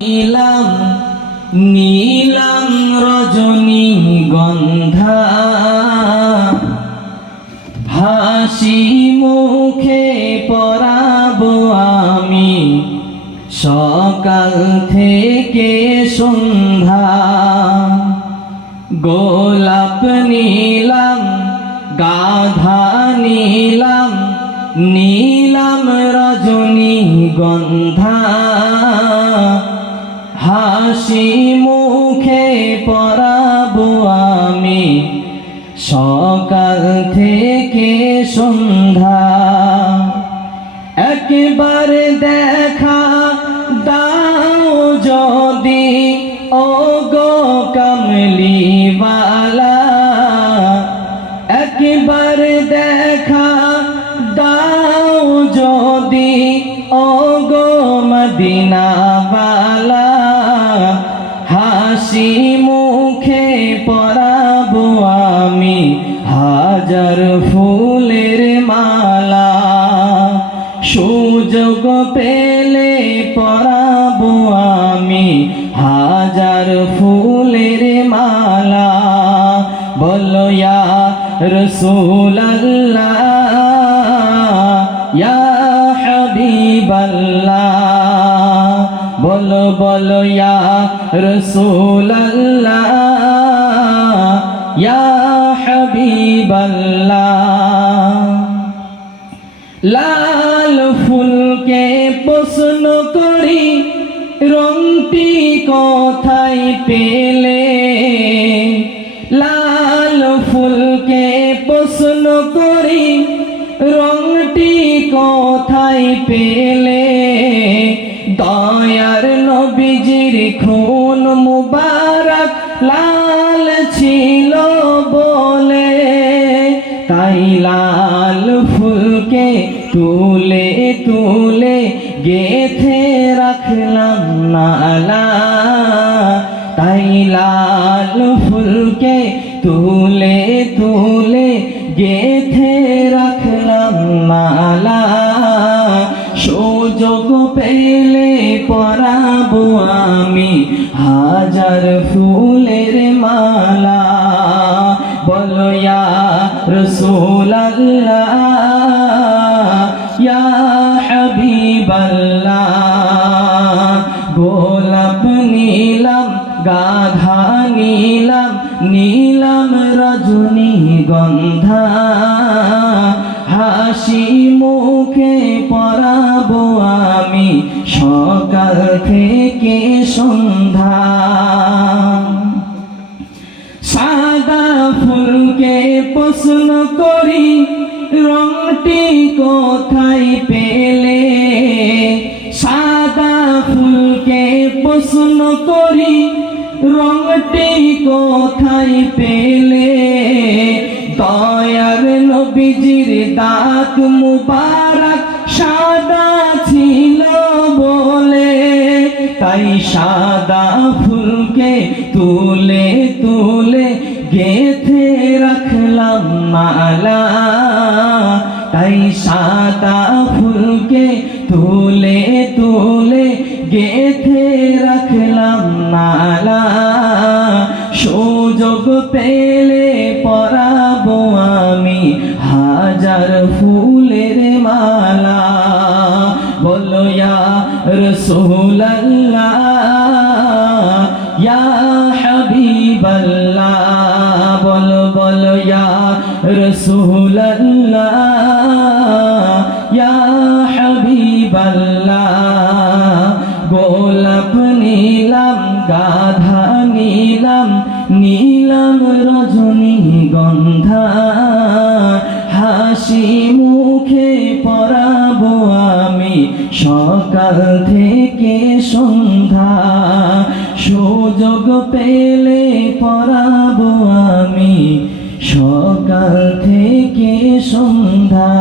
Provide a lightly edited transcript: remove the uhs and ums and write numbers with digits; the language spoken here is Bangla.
নীলাম নীলাম রজনীগন্ধা হাসি মুখে পরাবো আমি সকাল থেকে সন্ধ্যা। গোলাপ নীলাম গাধা নীলাম নীলাম রজনীগন্ধা হাসি মুখে পরাবো আমি সকাল থেকে সন্ধ্যা। একবার দেখা দাও যদি ওগো কামলিওয়ালা, একবার দেখা দাও যদি ওগো মদিনাওয়ালা, হাসি মুখে পরাবো আমি হাজার ফুলের মালা। সুযোগ পেলে পরাবো আমি হাজার ফুলের মালা। বলো ইয়া রাসূলুল্লাহ ইয়া হাবিবাল্লাহ, বলো বলো ইয়া রাসূলুল্লাহ ইয়া হাবিবাল্লাহ। লাল ফুলকে প্রশ্ন করি রংটি কোথায় পেলে, লাল ফুলকে প্রশ্ন করি রংটি কোথায় পেলে। দয়ার নবীজির খুন মুবারক লাল ছিল বলে, তাই লাল ফুলকে তুলে তুলে গেথে রাখলাম মালা। তাই লাল ফুলকে তুলে তুলে গেথে রাখলাম মালা। সুযোগ পেলে পরাবো আমি হাজার ফুলের মালা। বলো ইয়া রাসূলুল্লাহ ইয়া হাবিবাল্লাহ। গোলাপ নীলাম গাধা নীলাম নীলাম রজনীগন্ধা হাসি মুখে পরাবো আমি সকাল থেকে সন্ধ্যা। সাদা ফুলকে প্রশ্ন করি রংটি কোথায় পেলে, সাদা ফুলকে প্রশ্ন করি রংটি কোথায় পেলে। দয়ার নবীজির দাঁত মুবারক সাদা ছিল বলে, তাই সাদা ফুলকে তুলে তুলে গেথে রাখলাম মালা। তাই সাদা ফুলকে তুলে তুলে গেথে রাখলাম মালা। সুযোগ পেলে পরাবো আমি হাজার ফুলের মালা। বলো ইয়া রাসূলুল্লাহ ইয়া হাবিবাল্লাহ, বলো বলো ইয়া রাসূলুল্লাহ ইয়া হাবিবাল্লাহ। গোলাপ নীলাম গাধা নীলাম নীলাম রজনীগন্ধা হাসি মুখে পরাবো আমি সকাল থেকে সন্ধ্যা। সুযোগ পেলে পরাবো আমি সকাল থেকে সন্ধ্যা।